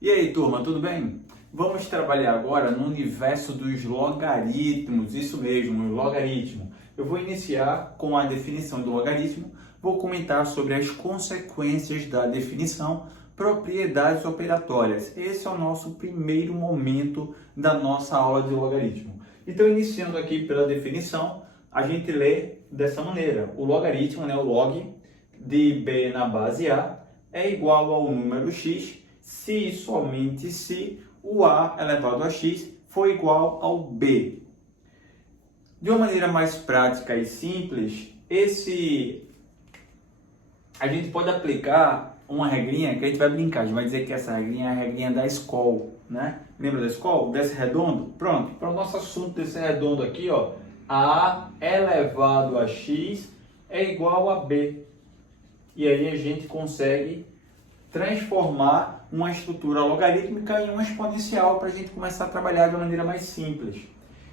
E aí, turma, tudo bem? Vamos trabalhar agora no universo dos logaritmos, isso mesmo, logaritmo. Eu vou iniciar com a definição do logaritmo, vou comentar sobre as consequências da definição, propriedades operatórias. Esse é o nosso primeiro momento da nossa aula de logaritmo. Então, iniciando aqui pela definição, a gente lê dessa maneira: o logaritmo, o log de b na base a é igual ao número x se e somente se o a elevado a x for igual ao b. De uma maneira mais prática e simples, a gente pode aplicar uma regrinha que a gente vai brincar. A gente vai dizer que essa regrinha é a regrinha da escola, né? Lembra da escola? Desse redondo? Pronto, para o nosso assunto desse redondo aqui, ó, a elevado a x é igual a b. E aí a gente consegue transformar uma estrutura logarítmica em uma exponencial para a gente começar a trabalhar de uma maneira mais simples.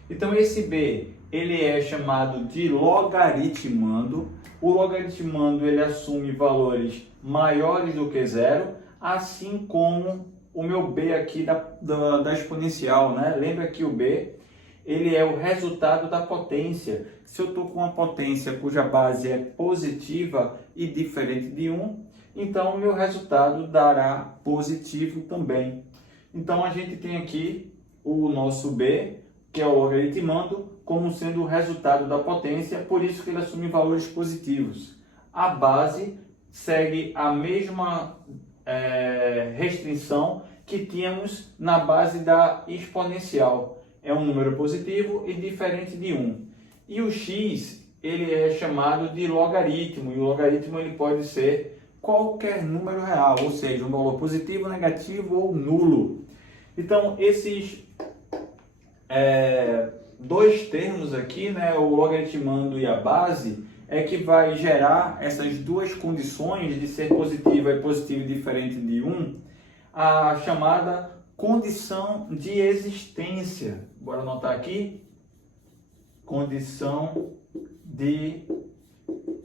Então esse b, ele é chamado de logaritmando. O logaritmando, ele assume valores maiores do que zero, assim como o meu b aqui da exponencial, né? Lembra que o b, ele é o resultado da potência. Se eu estou com uma potência cuja base é positiva e diferente de 1, então o meu resultado dará positivo também. Então a gente tem aqui o nosso b, que é o logaritmando, como sendo o resultado da potência, por isso que ele assume valores positivos. A base segue a mesma restrição que tínhamos na base da exponencial. É um número positivo e diferente de 1. E o x, ele é chamado de logaritmo, e o logaritmo ele pode ser qualquer número real, ou seja, um valor positivo, negativo ou nulo. Então, esses dois termos aqui, né, o logaritmando e a base, é que vai gerar essas duas condições de ser positiva e positivo e diferente de 1, a chamada condição de existência. Bora anotar aqui. Condição de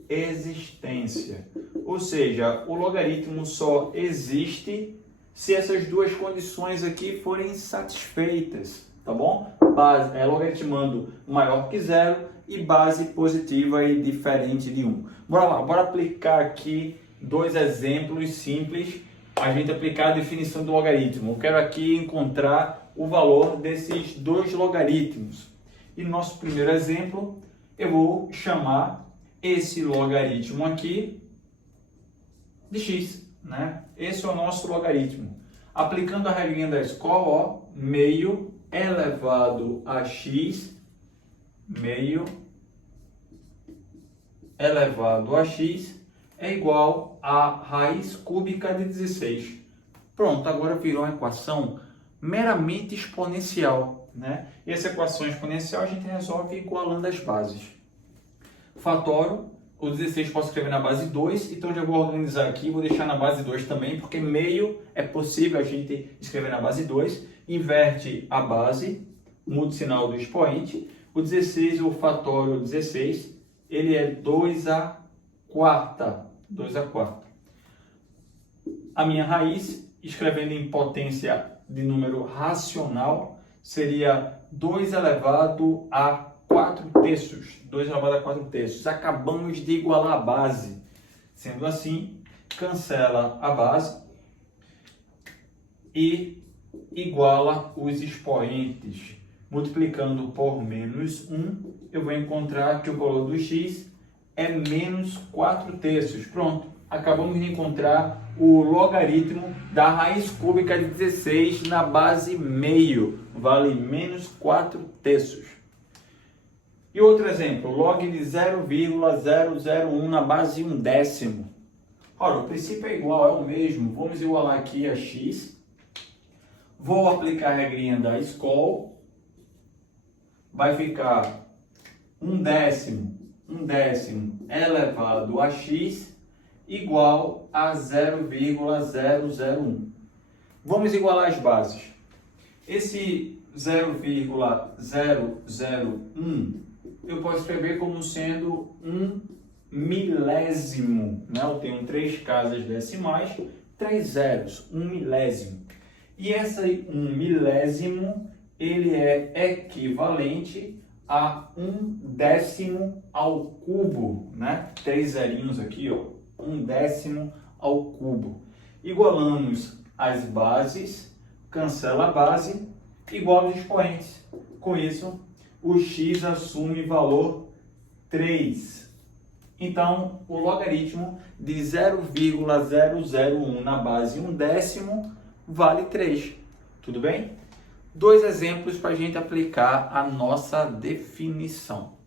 existência. Ou seja, o logaritmo só existe se essas duas condições aqui forem satisfeitas, tá bom? Base, logaritmando maior que zero e base positiva e diferente de 1. Bora lá, bora aplicar aqui dois exemplos simples. A gente aplicar a definição do logaritmo. Eu quero aqui encontrar o valor desses dois logaritmos. E no nosso primeiro exemplo, eu vou chamar esse logaritmo aqui de x, né? Esse é o nosso logaritmo. Aplicando a regrinha da escola, ó, meio elevado a x, meio elevado a x é igual a raiz cúbica de 16. Pronto, agora virou uma equação meramente exponencial, né? E essa equação exponencial a gente resolve igualando as bases. Fatório, o 16 posso escrever na base 2, então já vou organizar aqui, vou deixar na base 2 também, porque meio é possível a gente escrever na base 2, inverte a base, muda o sinal do expoente, o 16, o fatório 16, ele é 2 a quarta, 2 a quarta. A minha raiz, escrevendo em potência de número racional, seria 2 elevado a 4 terços. 2 elevado a 4 terços. Acabamos de igualar a base. Sendo assim, cancela a base e iguala os expoentes. Multiplicando por menos 1, eu vou encontrar que o valor do x é menos 4 terços. Pronto, acabamos de encontrar o logaritmo da raiz cúbica de 16 na base meio. Vale menos 4 terços. E outro exemplo, log de 0,001 na base 1 décimo. Ora, o princípio é igual, é o mesmo. Vamos igualar aqui a x. Vou aplicar a regrinha da escola. Vai ficar 1 décimo elevado a x igual a 0,001. Vamos igualar as bases. Esse 0,001 eu posso escrever como sendo 1 milésimo, né? Eu tenho 3 casas decimais, 3 zeros, 1 milésimo. E esse 1 milésimo, ele é equivalente a 1/10 ao cubo, né? 3 zerinhos aqui, ó. 1/10 ao cubo. Igualamos as bases, cancela a base, igual aos expoentes. Com isso, o x assume valor 3. Então, o logaritmo de 0,001 na base 1/10 vale 3. Tudo bem? 2 exemplos para a gente aplicar a nossa definição.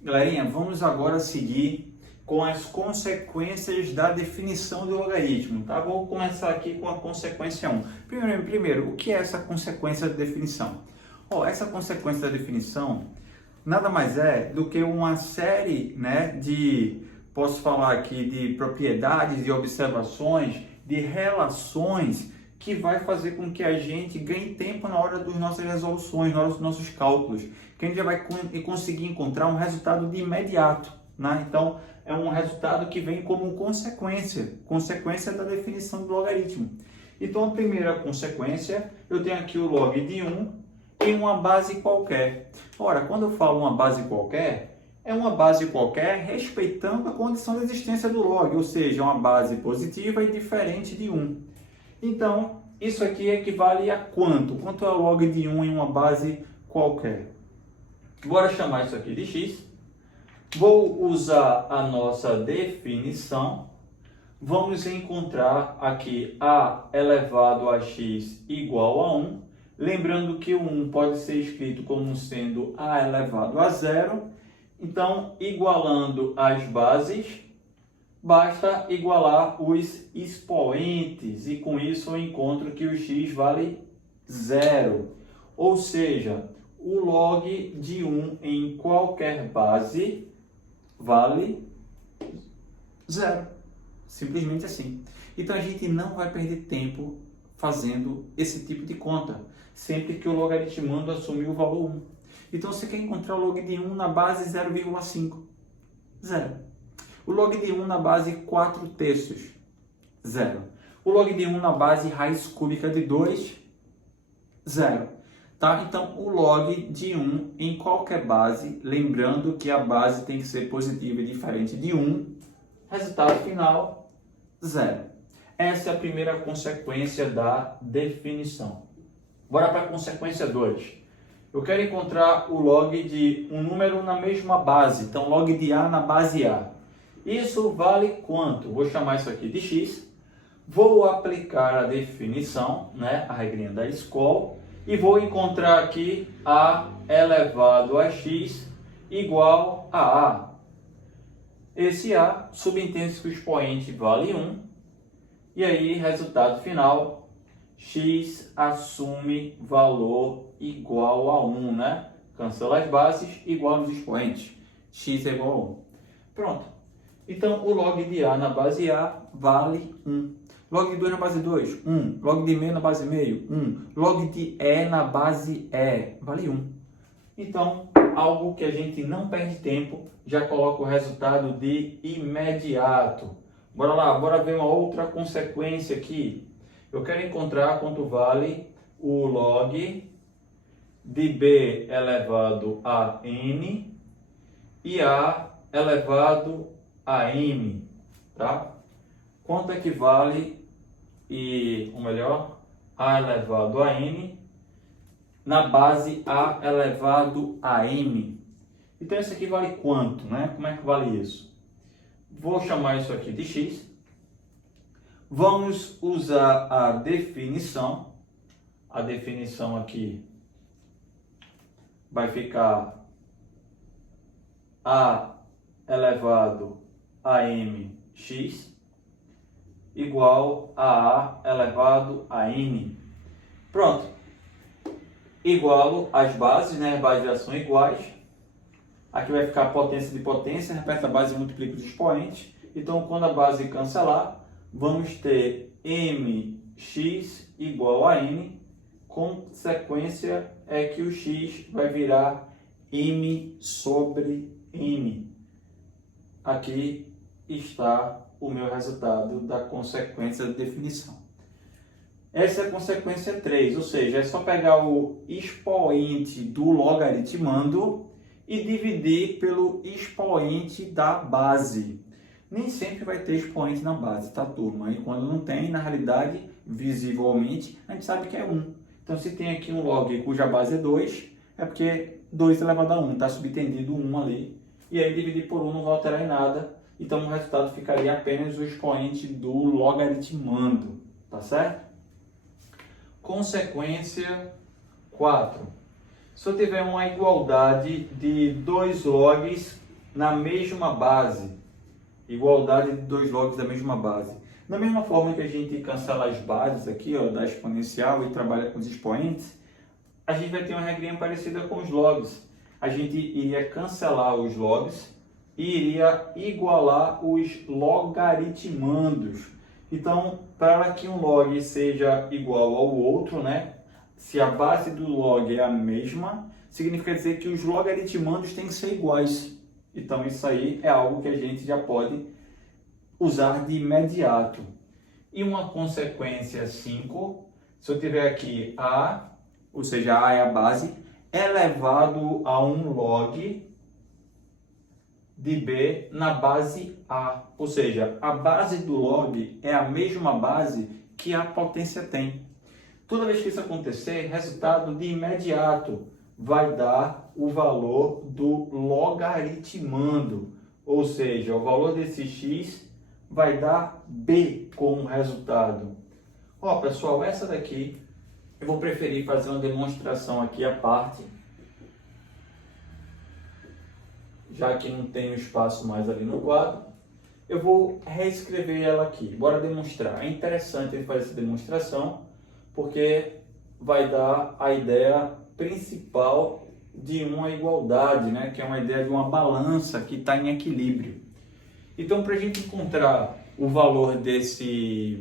Galerinha, vamos agora seguir com as consequências da definição do logaritmo, tá? Vou começar aqui com a consequência 1. Primeiro, o que é essa consequência da definição? Essa consequência da definição nada mais é do que uma série, né, posso falar aqui, de propriedades, de observações, de relações que vai fazer com que a gente ganhe tempo na hora das nossas resoluções, na hora dos nossos cálculos, que a gente já vai conseguir encontrar um resultado de imediato, né? Então, é um resultado que vem como consequência da definição do logaritmo. Então, a primeira consequência, eu tenho aqui o log de 1 em uma base qualquer. Ora, quando eu falo uma base qualquer, é uma base qualquer respeitando a condição de existência do log, ou seja, uma base positiva e diferente de 1. Então, isso aqui equivale a quanto? Quanto é o log de 1 em uma base qualquer? Bora chamar isso aqui de x. Vou usar a nossa definição. Vamos encontrar aqui a elevado a x igual a 1. Lembrando que o 1 pode ser escrito como sendo a elevado a 0. Então, igualando as bases, basta igualar os expoentes. E com isso eu encontro que o x vale 0. Ou seja, o log de 1 em qualquer base vale 0. Simplesmente assim. Então a gente não vai perder tempo fazendo esse tipo de conta, sempre que o logaritmando assumir o valor 1. Então você quer encontrar o log de 1 na base 0,5? 0. O log de 1 na base 4/3? 0. O log de 1 na base raiz cúbica de 2? 0. Tá? Então, o log de 1 em qualquer base, lembrando que a base tem que ser positiva e diferente de 1, resultado final, 0. Essa é a primeira consequência da definição. Bora para a consequência 2. Eu quero encontrar o log de um número na mesma base, então log de A na base A. Isso vale quanto? Vou chamar isso aqui de x. Vou aplicar a definição, né, a regrinha da escola, e vou encontrar aqui A elevado a x igual a A. Esse A, subentende-se que o expoente vale 1, e aí, resultado final, x assume valor igual a 1, né? Cancela as bases, igual aos expoentes. X é igual a 1. Pronto. Então, o log de A na base A vale 1. Log de 2 na base 2, 1. Log de meio na base meio, 1. Log de E na base E, vale 1. Então, algo que a gente não perde tempo, já coloca o resultado de imediato. Bora lá, bora ver uma outra consequência aqui. Eu quero encontrar quanto vale o log de B elevado a N e A elevado a M, tá? Quanto equivale, ou melhor, A elevado a N na base A elevado a M. Então, isso aqui vale quanto, né? Como é que vale isso? Vou chamar isso aqui de x. Vamos usar a definição. A definição aqui vai ficar A elevado a mx igual a elevado a n. Pronto. Igualo as bases, né? As bases já são iguais. Aqui vai ficar potência de potência, repete a base e multiplica os expoentes. Então, quando a base cancelar, vamos ter mx igual a n. Consequência é que o x vai virar m sobre n. Aqui está o meu resultado da consequência de definição. Essa é a consequência 3, ou seja, é só pegar o expoente do logaritmando e dividir pelo expoente da base. Nem sempre vai ter expoente na base, tá, turma? E quando não tem, na realidade, visivelmente, a gente sabe que é 1. Então, se tem aqui um log cuja base é 2, é porque 2 elevado a 1, está subtendido 1 ali. E aí, dividir por 1 não vai alterar em nada. Então, o resultado ficaria apenas o expoente do logaritmando, tá certo? Consequência 4. Se eu tiver uma igualdade de 2 logs na mesma base, igualdade de 2 logs da mesma base. Da mesma forma que a gente cancela as bases aqui, ó, da exponencial e trabalha com os expoentes, a gente vai ter uma regrinha parecida com os logs. A gente iria cancelar os logs e iria igualar os logaritmandos. Então, para que um log seja igual ao outro, né? Se a base do log é a mesma, significa dizer que os logaritmandos têm que ser iguais. Então, isso aí é algo que a gente já pode usar de imediato. E uma consequência 5, se eu tiver aqui A, ou seja, A é a base, elevado a um log de B na base A. Ou seja, a base do log é a mesma base que a potência tem. Toda vez que isso acontecer, resultado de imediato vai dar o valor do logaritmando. Ou seja, o valor desse x vai dar B como resultado. Ó, pessoal, essa daqui eu vou preferir fazer uma demonstração aqui à parte, já que não tenho espaço mais ali no quadro. Eu vou reescrever ela aqui. Bora demonstrar. É interessante fazer essa demonstração, porque vai dar a ideia principal de uma igualdade, né? Que é uma ideia de uma balança que está em equilíbrio. Então, para a gente encontrar o valor desse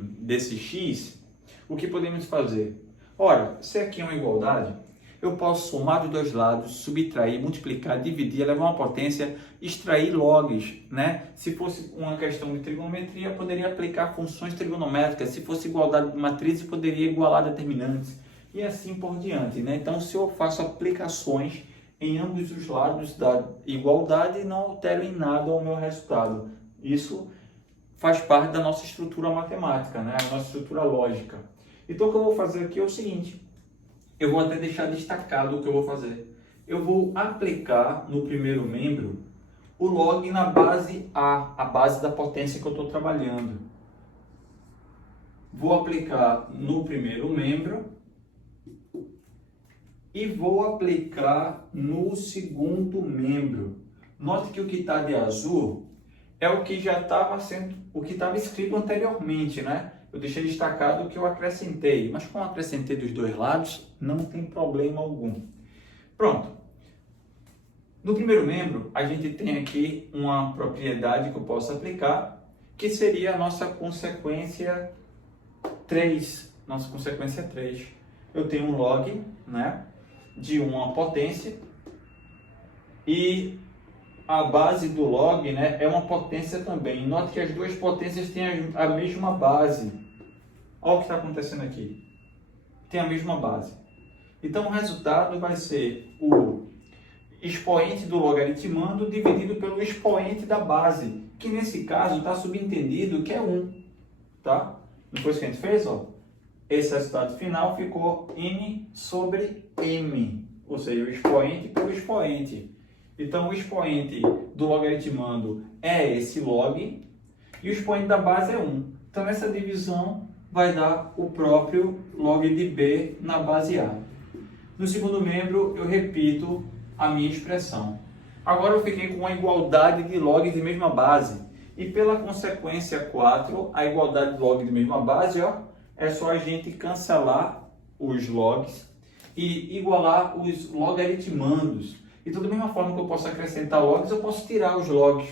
x, o que podemos fazer? Ora, se aqui é uma igualdade, eu posso somar dos dois lados, subtrair, multiplicar, dividir, levar uma potência, extrair logs, né? Se fosse uma questão de trigonometria, eu poderia aplicar funções trigonométricas. Se fosse igualdade de matrizes, eu poderia igualar determinantes. E assim por diante, né? Então, se eu faço aplicações em ambos os lados da igualdade, não altero em nada o meu resultado. Isso faz parte da nossa estrutura matemática, né? A nossa estrutura lógica. Então, o que eu vou fazer aqui é o seguinte. Eu vou até deixar destacado o que eu vou fazer. Eu vou aplicar no primeiro membro o log na base A base da potência que eu estou trabalhando. Vou aplicar no primeiro membro e vou aplicar no segundo membro. Note que o que está de azul é o que já estava sendo, o que estava escrito anteriormente, né? Eu deixei destacado o que eu acrescentei, mas como eu acrescentei dos dois lados, não tem problema algum. Pronto. No primeiro membro, a gente tem aqui uma propriedade que eu posso aplicar, que seria a nossa consequência 3. Nossa consequência 3. Eu tenho um log, né, de uma potência e a base do log, né, é uma potência também. Note que as duas potências têm a mesma base. Olha o que está acontecendo aqui. Tem a mesma base. Então, o resultado vai ser o expoente do logaritmando dividido pelo expoente da base, que nesse caso está subentendido que é 1. Tá? Não foi isso que a gente fez? Ó? Esse resultado final ficou n sobre m, ou seja, o expoente pelo expoente. Então, o expoente do logaritmando é esse log e o expoente da base é 1. Então, essa divisão vai dar o próprio log de b na base A. No segundo membro, eu repito a minha expressão. Agora eu fiquei com uma igualdade de logs de mesma base. E pela consequência 4, a igualdade de log de mesma base, ó, é só a gente cancelar os logs e igualar os logaritmandos. Então, da mesma forma que eu posso acrescentar logs, eu posso tirar os logs.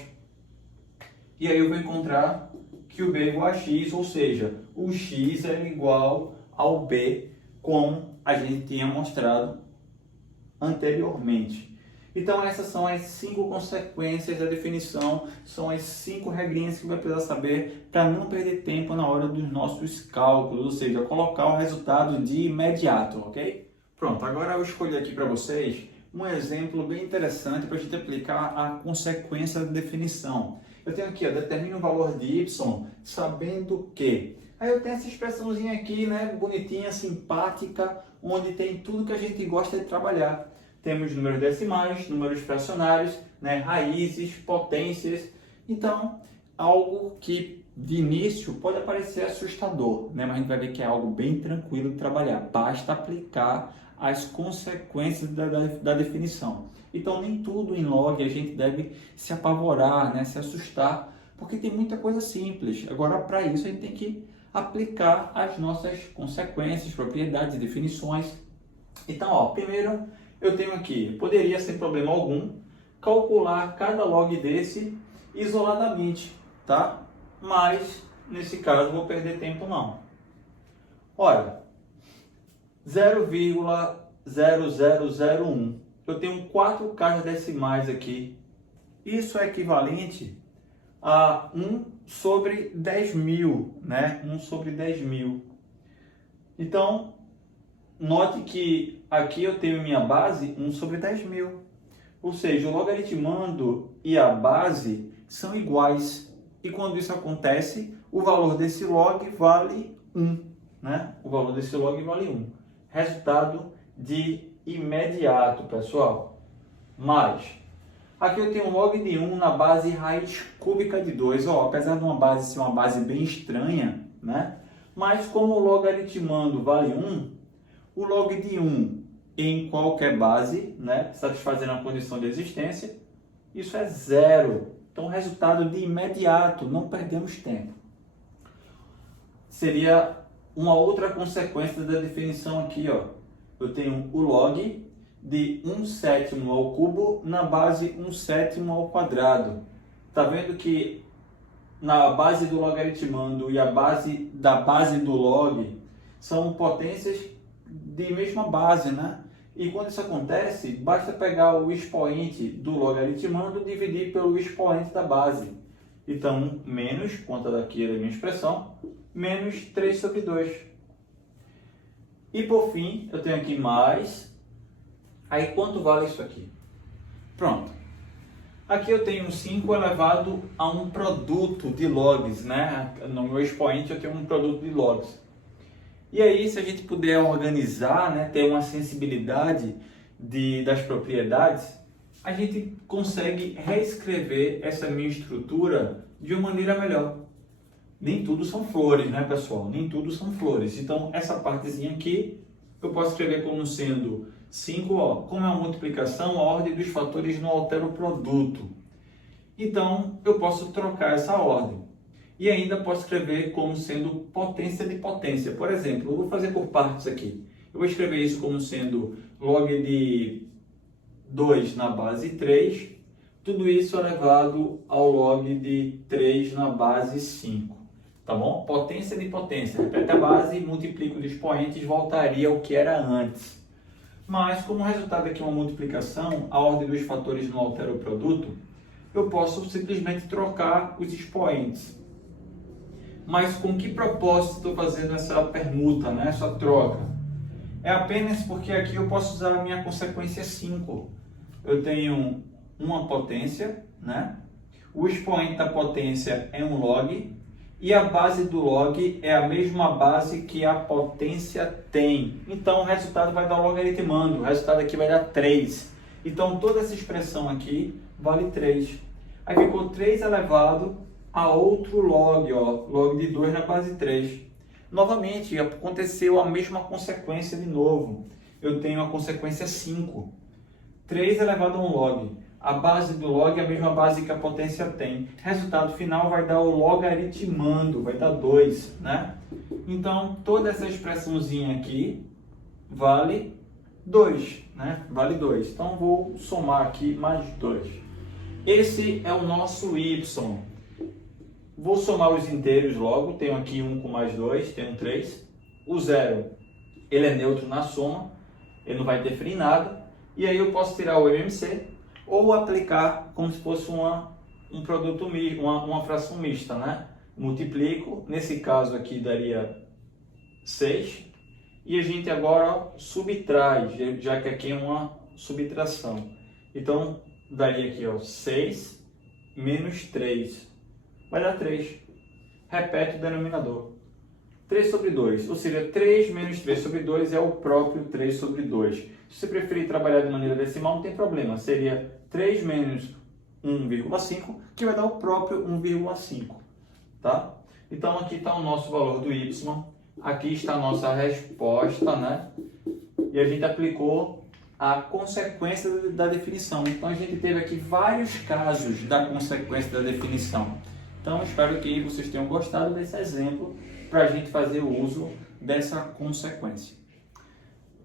E aí eu vou encontrar que o b é igual a x, ou seja, o x é igual ao b, como a gente tinha mostrado anteriormente. Então essas são as 5 consequências da definição, são as 5 regrinhas que vai precisar saber para não perder tempo na hora dos nossos cálculos, ou seja, colocar o resultado de imediato, ok? Pronto, agora eu escolhi aqui para vocês um exemplo bem interessante para a gente aplicar a consequência da definição. Eu tenho aqui, ó, determine o valor de y sabendo que... Aí eu tenho essa expressãozinha aqui, né, bonitinha, simpática, onde tem tudo que a gente gosta de trabalhar. Temos números decimais, números fracionários, né, raízes, potências. Então, algo que de início pode parecer assustador, né, mas a gente vai ver que é algo bem tranquilo de trabalhar. Basta aplicar as consequências da definição. Então, nem tudo em log a gente deve se apavorar, né, se assustar, porque tem muita coisa simples. Agora, para isso, a gente tem que aplicar as nossas consequências, propriedades e definições. Então, ó, primeiro eu tenho aqui, poderia sem problema algum, calcular cada log desse isoladamente, tá? Mas, nesse caso, vou perder tempo não. Olha, 0,0001. Eu tenho 4 caixas decimais aqui. Isso é equivalente a 1 sobre 10.000, né? 1 sobre 10.000. Então, note que aqui eu tenho minha base 1 sobre 10.000. Ou seja, o logaritmando e a base são iguais. E quando isso acontece, o valor desse log vale 1. Né? O valor desse log vale 1. Resultado de imediato, pessoal. Mas, aqui eu tenho um log de 1 na base raiz cúbica de 2. Ó, apesar de uma base ser uma base bem estranha, né? Mas como o logaritmando vale 1, o log de 1 em qualquer base, né, satisfazendo a condição de existência, isso é 0. Então, resultado de imediato, não perdemos tempo. Seria uma outra consequência da definição aqui, ó. Eu tenho o log de 1/7 ao cubo na base 1/7 ao quadrado. Tá vendo que na base do logaritmando e a base da base do log são potências de mesma base, né? E quando isso acontece, basta pegar o expoente do logaritmando e dividir pelo expoente da base. Então, menos, conta daqui a minha expressão, menos 3 sobre 2. E por fim, eu tenho aqui mais. Aí, quanto vale isso aqui? Pronto. Aqui eu tenho 5 elevado a um produto de logs, né? No meu expoente eu tenho um produto de logs. E aí, se a gente puder organizar, né, ter uma sensibilidade das propriedades, a gente consegue reescrever essa minha estrutura de uma maneira melhor. Nem tudo são flores, né, pessoal? Nem tudo são flores. Então, essa partezinha aqui, eu posso escrever como sendo 5, ó, como é uma multiplicação, a ordem dos fatores não altera o produto. Então, eu posso trocar essa ordem. E ainda posso escrever como sendo potência de potência. Por exemplo, eu vou fazer por partes aqui. Eu vou escrever isso como sendo log de 2 na base 3. Tudo isso elevado ao log de 3 na base 5. Tá bom? Potência de potência. Repete a base e multiplico os expoentes, voltaria ao que era antes. Mas, como o resultado aqui é uma multiplicação, a ordem dos fatores não altera o produto, eu posso simplesmente trocar os expoentes. Mas com que propósito estou fazendo essa permuta, né? Essa troca? É apenas porque aqui eu posso usar a minha consequência 5. Eu tenho uma potência, né? O expoente da potência é um log e a base do log é a mesma base que a potência tem. Então o resultado vai dar o logaritmando, o resultado aqui vai dar 3. Então toda essa expressão aqui vale 3. Aí ficou 3 elevado a outro log, ó, log de 2 na base 3. Novamente, aconteceu a mesma consequência de novo. Eu tenho a consequência 5. 3 elevado a um log. A base do log é a mesma base que a potência tem. Resultado final vai dar o logaritmando, vai dar 2, né? Então, toda essa expressãozinha aqui vale 2, né? Vale 2. Então, vou somar aqui mais 2. Esse é o nosso y. Vou somar os inteiros logo, tenho aqui 1 com mais 2, tenho 3. O 0, ele é neutro na soma, ele não vai interferir em nada. E aí eu posso tirar o MMC, ou aplicar como se fosse um produto uma fração mista, né? Multiplico, nesse caso aqui daria 6, e a gente agora subtrai, já que aqui é uma subtração. Então, daria aqui, ó, 6 menos 3, vai dar 3. Repete o denominador. 3 sobre 2, ou seja, 3 menos 3 sobre 2 é o próprio 3 sobre 2. Se você preferir trabalhar de maneira decimal, não tem problema. Seria 3 menos 1,5, que vai dar o próprio 1,5. Tá? Então, aqui está o nosso valor do y. Aqui está a nossa resposta, né? E a gente aplicou a consequência da definição. Então, a gente teve aqui vários casos da consequência da definição. Então, espero que vocês tenham gostado desse exemplo para a gente fazer o uso dessa consequência.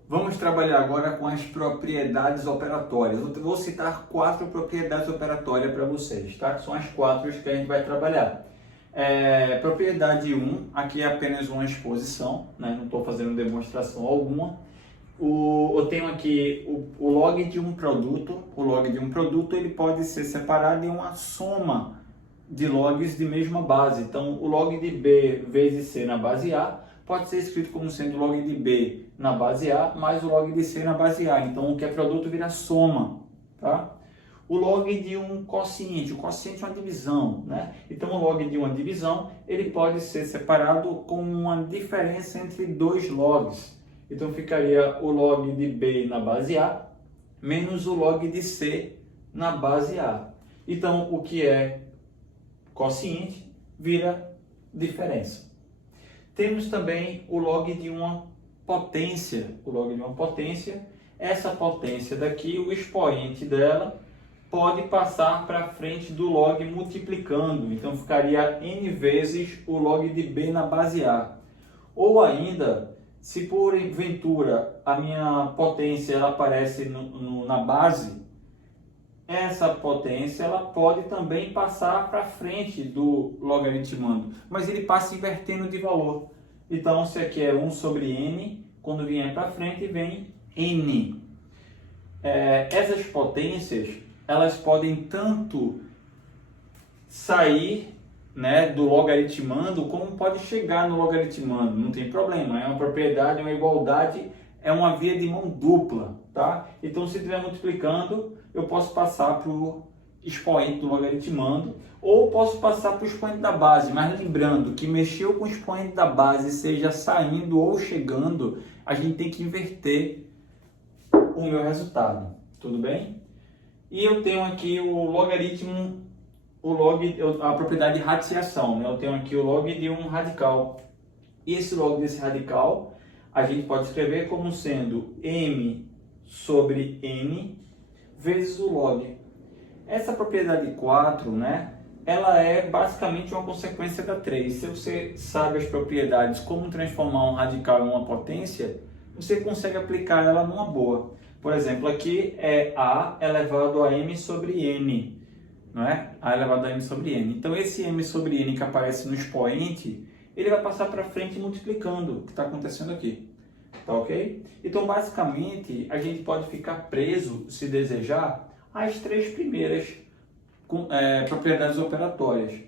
Vamos trabalhar agora com as propriedades operatórias. Eu vou citar 4 propriedades operatórias para vocês, tá? Que são as 4 que a gente vai trabalhar. Propriedade 1, aqui é apenas uma exposição, né? Não estou fazendo demonstração alguma. Eu tenho aqui o log de um produto. O log de um produto ele pode ser separado em uma soma de logs de mesma base. Então, o log de B vezes C na base A pode ser escrito como sendo o log de B na base A mais o log de C na base A. Então, o que é produto vira soma, tá? O log de um quociente. O quociente é uma divisão, né? Então, o log de uma divisão ele pode ser separado com uma diferença entre dois logs. Então, ficaria o log de B na base A menos o log de C na base A. Então, o que é quociente vira diferença. Temos também o log de uma potência. O log de uma potência, essa potência daqui, o expoente dela pode passar para frente do log multiplicando. Então ficaria n vezes o log de B na base A. Ou ainda, se porventura a minha potência ela aparece na base, essa potência ela pode também passar para frente do logaritmando, mas ele passa invertendo de valor. Então, se aqui é 1 sobre n, quando vier para frente vem n. Essas potências elas podem tanto sair, né, do logaritmando, como pode chegar no logaritmando, não tem problema. É uma propriedade, é uma igualdade, é uma via de mão dupla, tá? Então, se estiver multiplicando, eu posso passar para o expoente do logaritmando, ou posso passar para o expoente da base, mas lembrando que mexeu com o expoente da base, seja saindo ou chegando, a gente tem que inverter o meu resultado, tudo bem? E eu tenho aqui o logaritmo, a propriedade de radiciação, né? Eu tenho aqui o log de um radical, e esse log desse radical, a gente pode escrever como sendo m sobre n vezes o log. Essa propriedade 4, né, ela é basicamente uma consequência da 3. Se você sabe as propriedades, como transformar um radical em uma potência, você consegue aplicar ela numa boa. Por exemplo, aqui é a elevado a m sobre n, não é? A elevado a m sobre n. Então, esse m sobre n que aparece no expoente, ele vai passar para frente multiplicando, o que está acontecendo aqui. Tá ok? Então, basicamente, a gente pode ficar preso, se desejar, às 3 primeiras propriedades operatórias.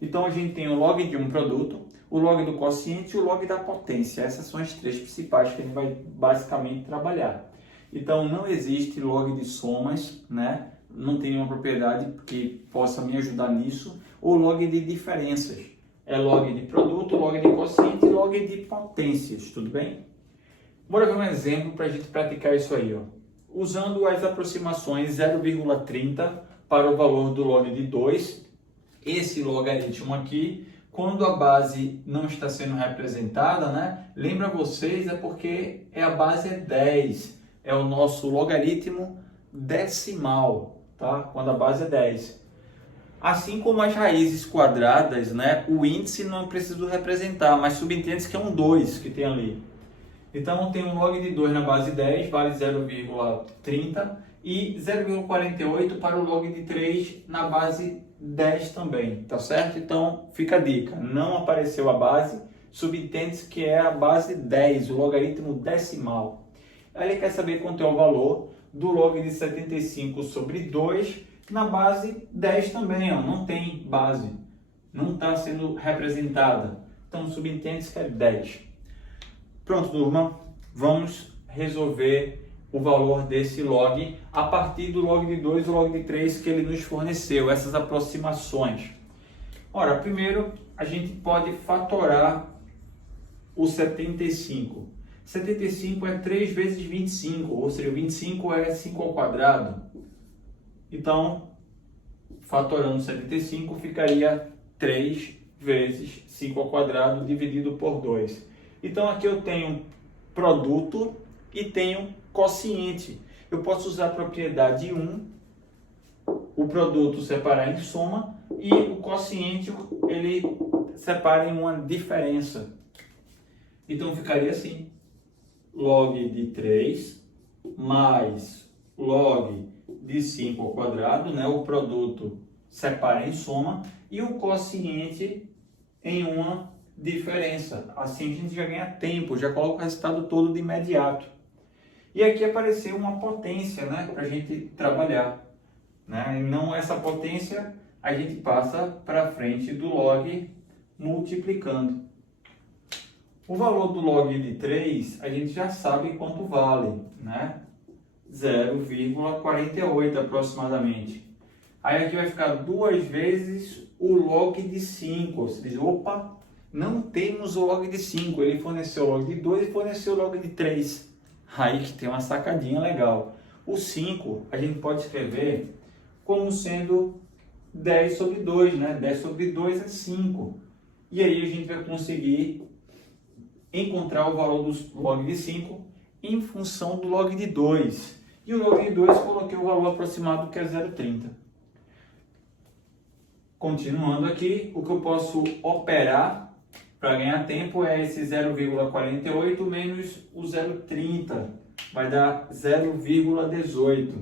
Então, a gente tem o log de um produto, o log do quociente e o log da potência. Essas são as 3 principais que a gente vai basicamente trabalhar. Então, não existe log de somas, né? Não tem nenhuma propriedade que possa me ajudar nisso. Ou log de diferenças. É log de produto, log de quociente e log de potências, tudo bem? Bora ver um exemplo para a gente praticar isso aí, ó. Usando as aproximações 0,30 para o valor do log de 2, esse logaritmo aqui, quando a base não está sendo representada, né? Lembra vocês, é porque a base é 10, é o nosso logaritmo decimal, tá? Quando a base é 10. Assim como as raízes quadradas, né? O índice não preciso representar, mas subentende-se que é um 2 que tem ali. Então, tem um log de 2 na base 10, vale 0,30, e 0,48 para o log de 3 na base 10 também, tá certo? Então, fica a dica, não apareceu a base, subentende-se que é a base 10, o logaritmo decimal. Aí ele quer saber quanto é o valor do log de 75 sobre 2 na base 10 também, ó, não tem base, não está sendo representada. Então, subentende-se que é 10. Pronto, turma, vamos resolver o valor desse log a partir do log de 2 e log de 3 que ele nos forneceu, essas aproximações. Ora, primeiro a gente pode fatorar o 75. 75 é 3 vezes 25, ou seja, 25 é 5 ao quadrado. Então, fatorando 75 ficaria 3 vezes 5 ao quadrado dividido por 2. Então, aqui eu tenho produto e tenho quociente. Eu posso usar a propriedade 1, o produto separar em soma e o quociente ele separa em uma diferença. Então, ficaria assim. Log de 3 mais log de 5 ao quadrado, né? O produto separa em soma e o quociente em uma diferença. Assim a gente já ganha tempo, já coloca o resultado todo de imediato. E aqui apareceu uma potência, né? Para a gente trabalhar, né? E não essa potência a gente passa para frente do log multiplicando. O valor do log de 3, a gente já sabe quanto vale, né? 0,48 aproximadamente. Aí aqui vai ficar 2 vezes o log de 5. Você diz, opa, não temos o log de 5. Ele forneceu o log de 2 e forneceu o log de 3. Aí que tem uma sacadinha legal. O 5 a gente pode escrever como sendo 10 sobre 2, né? 10 sobre 2 é 5. E aí a gente vai conseguir encontrar o valor do log de 5 em função do log de 2. E o log de 2 coloquei o valor aproximado que é 0,30. Continuando aqui, o que eu posso operar para ganhar tempo é esse 0,48 menos o 0,30. Vai dar 0,18.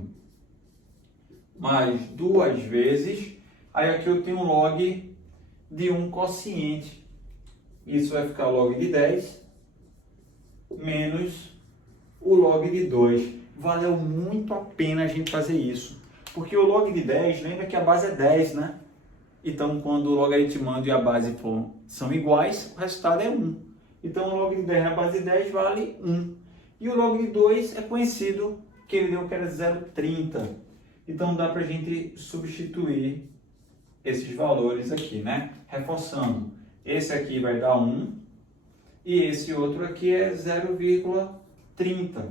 Mais 2 vezes. Aí aqui eu tenho um log de um quociente. Isso vai ficar log de 10 menos o log de 2. Valeu muito a pena a gente fazer isso. Porque o log de 10, lembra que a base é 10, né? Então, quando o logaritmando e a base são iguais, o resultado é 1. Então, o log de 10 na base de 10 vale 1. E o log de 2 é conhecido que ele deu que era 0,30. Então, dá para a gente substituir esses valores aqui, né? Reforçando. Esse aqui vai dar 1 e esse outro aqui é 0,30.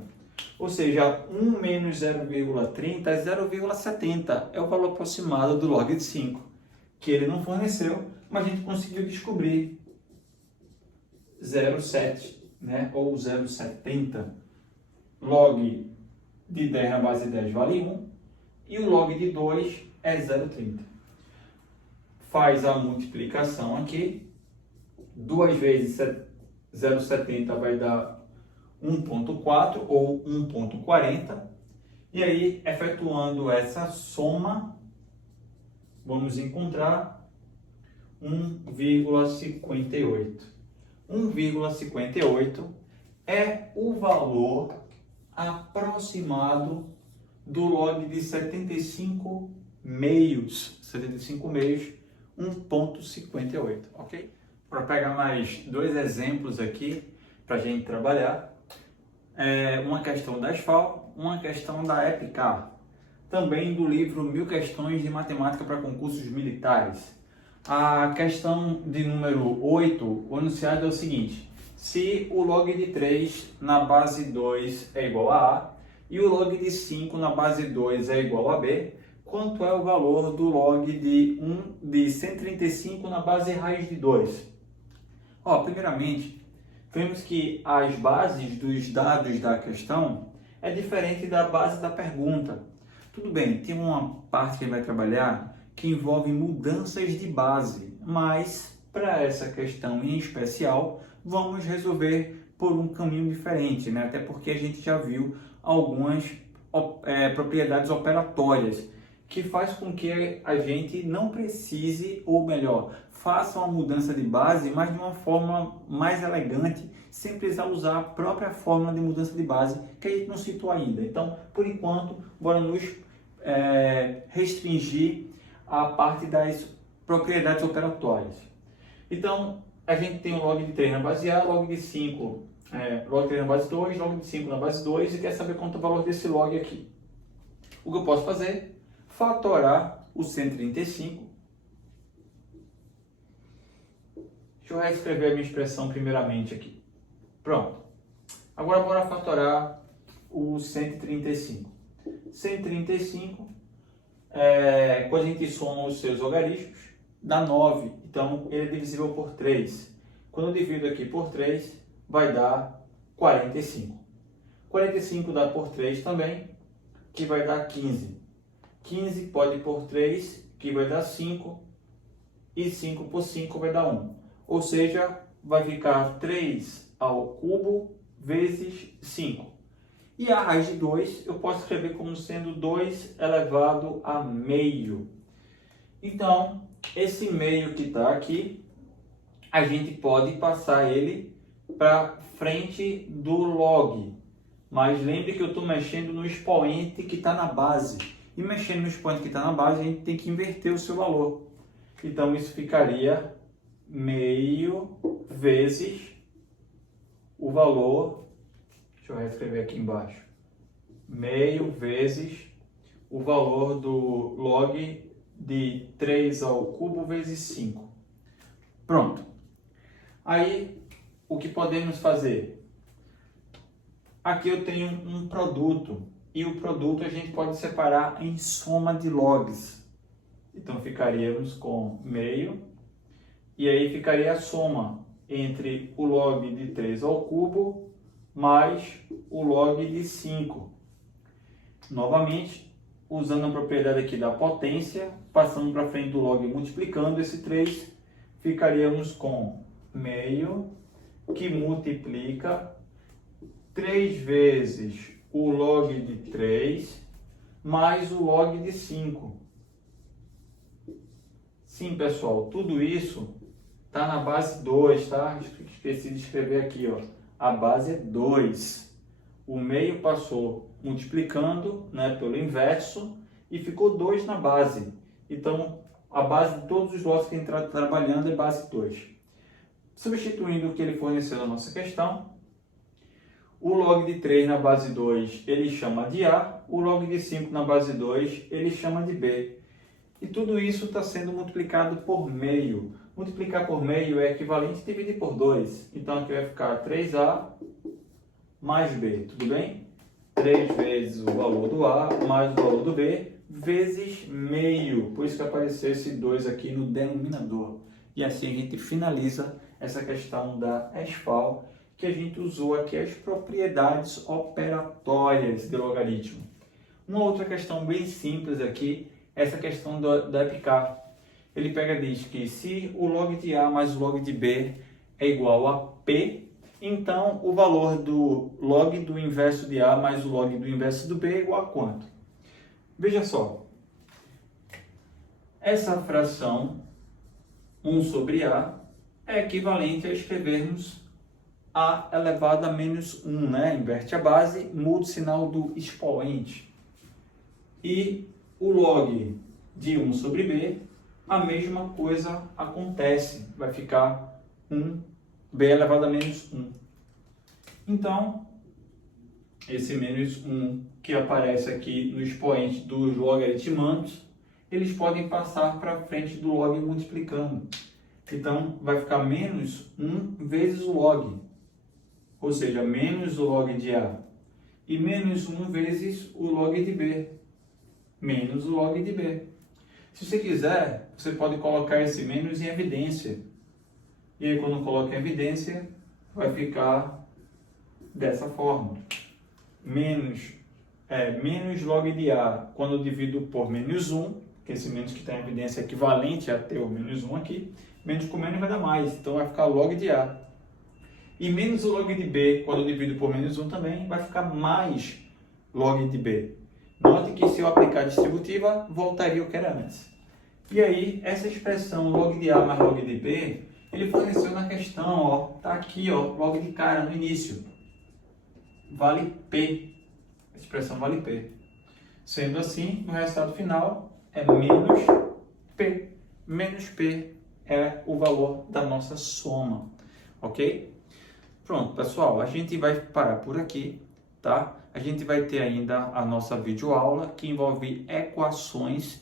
Ou seja, 1 menos 0,30 é 0,70. É o valor aproximado do log de 5, que ele não forneceu, mas a gente conseguiu descobrir 0,7, né? Ou 0,70. Log de 10 na base de 10 vale 1 e o log de 2 é 0,30. Faz a multiplicação aqui. 2 vezes 0,70 vai dar 1,4 ou 1,40. E aí, efetuando essa soma, vamos encontrar 1,58. 1,58 é o valor aproximado do log de 75 meios. 75 meios, 1,58, ok? Para pegar mais 2 exemplos aqui para a gente trabalhar, uma questão da SFAL, uma questão da EPICAR, também do livro 1000 questões de matemática para concursos militares. A questão de número 8, o enunciado é o seguinte: se o log de 3 na base 2 é igual a A e o log de 5 na base 2 é igual a B, quanto é o valor do log de 135 na base raiz de 2? Primeiramente, vemos que as bases dos dados da questão é diferente da base da pergunta. Tudo bem, tem uma parte que ele vai trabalhar que envolve mudanças de base, mas para essa questão em especial, vamos resolver por um caminho diferente, né? Até porque a gente já viu algumas propriedades operatórias que faz com que a gente não precise, ou melhor, faça uma mudança de base, mas de uma forma mais elegante, sem precisar usar a própria fórmula de mudança de base, que a gente não citou ainda. Então, por enquanto, bora nos restringir a parte das propriedades operatórias. Então, a gente tem o log de 3 na base A, log de 5, log de 3 na base 2, log de 5 na base 2, e quer saber quanto é o valor desse log aqui. O que eu posso fazer? Fatorar o 135. Deixa eu reescrever a minha expressão primeiramente aqui. Pronto. Agora bora fatorar o 135. 135, quando a gente soma os seus logaritmos, dá 9. Então, ele é divisível por 3. Quando eu divido aqui por 3, vai dar 45. 45 dá por 3 também, que vai dar 15. 15 pode ir por 3, que vai dar 5. E 5 por 5 vai dar 1. Ou seja, vai ficar 3 ao cubo vezes 5. E a raiz de 2 eu posso escrever como sendo 2 elevado a meio. Então, esse meio que está aqui, a gente pode passar ele para frente do log. Mas lembre que eu estou mexendo no expoente que está na base. E mexendo no expoente que está na base, a gente tem que inverter o seu valor. Então, isso ficaria meio vezes o valor. Deixa eu reescrever aqui embaixo. Meio vezes o valor do log de 3 ao cubo vezes 5. Pronto. Aí, o que podemos fazer? Aqui eu tenho um produto. E o produto a gente pode separar em soma de logs. Então, ficaríamos com meio. E aí ficaria a soma entre o log de 3 ao cubo mais o log de 5. Novamente, usando a propriedade aqui da potência, passando para frente do log e multiplicando esse 3, ficaríamos com meio que multiplica 3 vezes o log de 3 mais o log de 5. Sim, pessoal, tudo isso está na base 2, tá? Esqueci de escrever aqui, ó. A base é 2. O meio passou multiplicando, né, pelo inverso e ficou 2 na base. Então, a base de todos os lotes que a gente está trabalhando é base 2. Substituindo o que ele forneceu na nossa questão, o log de 3 na base 2 ele chama de A, o log de 5 na base 2 ele chama de B. E tudo isso está sendo multiplicado por meio. Multiplicar por meio é equivalente a dividir por 2. Então aqui vai ficar 3A mais B, tudo bem? 3 vezes o valor do A mais o valor do B vezes meio. Por isso que apareceu esse 2 aqui no denominador. E assim a gente finaliza essa questão da ESFAL, que a gente usou aqui as propriedades operatórias de logaritmo. Uma outra questão bem simples aqui, essa questão da EPK. Ele pega e diz que se o log de A mais o log de B é igual a P, então o valor do log do inverso de A mais o log do inverso do B é igual a quanto? Veja só, essa fração 1 sobre A é equivalente a escrevermos A elevado a menos 1, né? Inverte a base, muda o sinal do expoente. E o log de 1 sobre B, a mesma coisa acontece. Vai ficar 1, B elevado a menos 1. Então, esse menos 1 que aparece aqui no expoente dos logaritmandos, eles podem passar para frente do log multiplicando. Então, vai ficar menos 1 vezes o log. Ou seja, menos o log de A. E menos 1 vezes o log de B. Menos o log de B. Se você quiser, você pode colocar esse menos em evidência. E aí, quando coloca em evidência, vai ficar dessa forma. Menos log de A, quando eu divido por menos 1, que esse menos que está em evidência é equivalente a ter o menos 1 aqui, menos com menos vai dar mais, então vai ficar log de A. E menos o log de B, quando eu divido por menos 1 também, vai ficar mais log de B. Note que se eu aplicar a distributiva, voltaria o que era antes. E aí, essa expressão log de A mais log de B, ele forneceu na questão, ó, tá aqui, ó, logo de cara, no início. Vale P. A expressão vale P. Sendo assim, o resultado final é menos P. Menos P é o valor da nossa soma, ok? Pronto, pessoal, a gente vai parar por aqui, tá? A gente vai ter ainda a nossa videoaula que envolve equações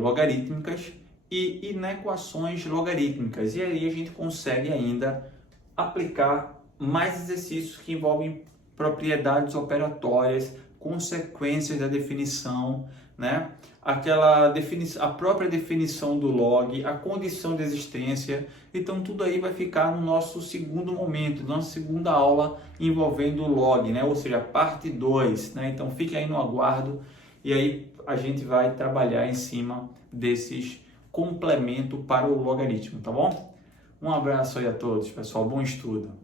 logarítmicas e inequações logarítmicas. E aí a gente consegue ainda aplicar mais exercícios que envolvem propriedades operatórias, consequências da definição, né? A própria definição do log, a condição de existência. Então tudo aí vai ficar no nosso segundo momento, nossa segunda aula envolvendo o log, né? Ou seja, parte 2, né? Então fique aí no aguardo e aí a gente vai trabalhar em cima desses complementos para o logaritmo, tá bom? Um abraço aí a todos, pessoal. Bom estudo!